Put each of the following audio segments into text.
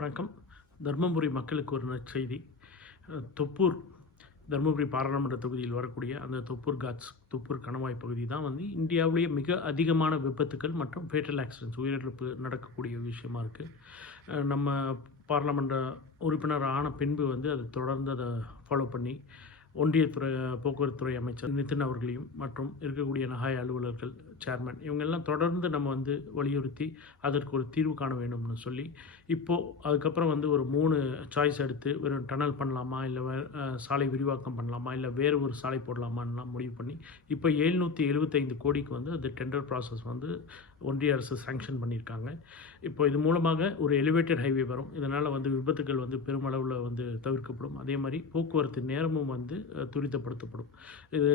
வணக்கம். தர்மபுரி மக்களுக்கு ஒரு நற்செய்தி தொப்பூர் தர்மபுரி பாராளுமன்ற தொகுதியில் வரக்கூடிய அந்த தொப்பூர் காட்ஸ் தொப்பூர் கணவாய் பகுதி தான் வந்து இந்தியாவிலேயே மிக அதிகமான விபத்துக்கள் மற்றும் ஃபேட்டல் ஆக்சிடென்ட்ஸ் உயிரிழப்பு நடக்கக்கூடிய விஷயமா இருக்குது நம்ம பாராளுமன்ற உறுப்பினர் ஆன பின்பு வந்து அதை தொடர்ந்து அதை ஃபாலோ பண்ணி ஒன்றியத்துறை போக்குவரத்துறை அமைச்சர் நிதின் அவர்களையும் மற்றும் இருக்கக்கூடிய நகாய் அலுவலர்கள் சேர்மன் இவங்கெல்லாம் தொடர்ந்து நம்ம வந்து வலியுறுத்தி அதற்கு ஒரு தீர்வு காண வேண்டும்னு சொல்லி இப்போது அதுக்கப்புறம் வந்து ஒரு மூணு சாய்ஸ் எடுத்து வெறும் டனல் பண்ணலாமா இல்லை வே சாலை விரிவாக்கம் பண்ணலாமா இல்லை வேறு ஒரு சாலை போடலாமான்லாம் முடிவு பண்ணி இப்போ எழுநூற்றி எழுபத்தைந்து கோடிக்கு வந்து அது டெண்டர் ப்ராசஸ் வந்து ஒன்றிய அரசு சாங்ஷன் பண்ணியிருக்காங்க. இப்போ இது மூலமாக ஒரு எலிவேட்டட் ஹைவே வரும். இதனால் வந்து விபத்துகள் வந்து பெருமளவில் வந்து தவிர்க்கப்படும். அதே மாதிரி போக்குவரத்து நேரமும் வந்து துரிதப்படுத்தப்படும். இது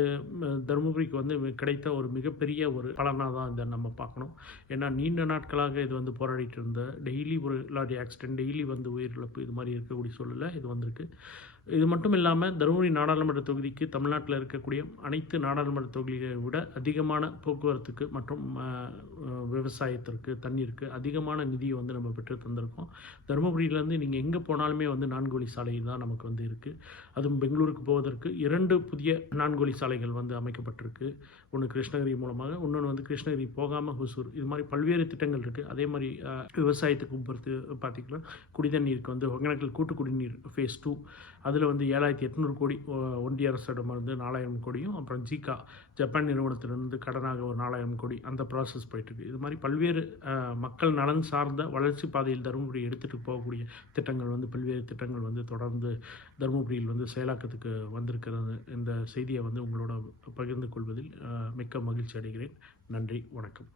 தருமபுரிக்கு வந்து கிடைத்த ஒரு மிகப்பெரிய ஒரு பலனாக தான் இதை நம்ம பார்க்கணும். ஏன்னா நீண்ட நாட்களாக இது வந்து போராடிட்டு இருந்த டெய்லி ஒரு லாரி ஆக்சிடென்ட் டெய்லி வந்து உயிரிழப்பு இது மாதிரி இருக்கக்கூடிய சூழலில் இது வந்திருக்கு. இது மட்டும் இல்லாமல் தருமபுரி நாடாளுமன்ற தொகுதிக்கு தமிழ்நாட்டில் இருக்கக்கூடிய அனைத்து நாடாளுமன்ற தொகுதிகளை விட அதிகமான போக்குவரத்துக்கு மற்றும் விவசாயத்திற்கு தண்ணீருக்கு அதிகமான நிதியை வந்து நம்ம பெற்று தந்திருக்கோம். தருமபுரியிலேருந்து நீங்கள் எங்கே போனாலுமே வந்து நான்கு வழி சாலை தான் நமக்கு வந்து இருக்குது அதுவும் பெங்களூருக்கு போவதற்கு இரண்டு புதிய நான்கொழி சாலைகள் வந்து அமைக்கப்பட்டிருக்கு. ஒன்று கிருஷ்ணகிரி மூலமாக இன்னொன்று வந்து கிருஷ்ணகிரி போகாமல் ஹொசூர். இது மாதிரி பல்வேறு திட்டங்கள் இருக்குது அதே மாதிரி விவசாயத்துக்கு பொறுத்து பார்த்திங்கன்னா குடிதண்ணீருக்கு வந்து ஒகேனக்கல் கூட்டு குடிநீர் ஃபேஸ் டூ அதில் வந்து ஏழாயிரத்தி எட்நூறு கோடி ஒன்றிய அரசிடமிருந்து நாலாயிரம் கோடியும் அப்புறம் ஜிகா ஜப்பான் நிறுவனத்திலிருந்து கடனாக ஒரு நாலாயிரம் கோடி அந்த ப்ராசஸ் போயிட்டுருக்கு. இது மாதிரி பல்வேறு மக்கள் நலன் சார்ந்த வளர்ச்சி பாதையில் தருமபுரி எடுத்துகிட்டு போகக்கூடிய திட்டங்கள் வந்து பல்வேறு திட்டங்கள் வந்து தொடர்ந்து தருமபுரியில் வந்து செயலாக்கத்துக்கு வந்து வந்திருக்கிற இந்த செய்தியை வந்து உங்களோட பகிர்ந்து கொள்வதில் மிக்க மகிழ்ச்சி அடைகிறேன். நன்றி வணக்கம்.